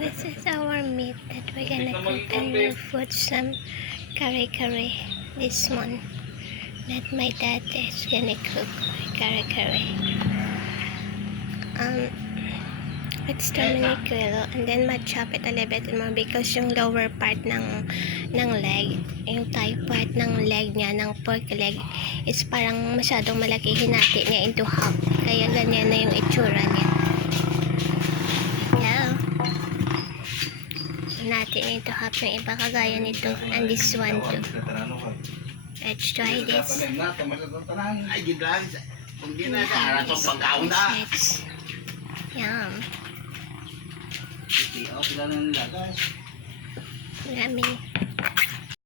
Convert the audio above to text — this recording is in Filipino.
This is our meat that we're gonna cook, and we'll put some kare. This one that my dad is gonna cook kare. It's 2 minute kilo, and then ma-chop it a little bit more because yung lower part ng leg, yung thigh part ng leg niya, ng pork leg, is parang masyadong malaki. Hinati niya into half, kaya ganyan na yung itsura niya. Natin into half yung iba, kagaya nito, and this one too. Let's try this. Let's yum. Yummy.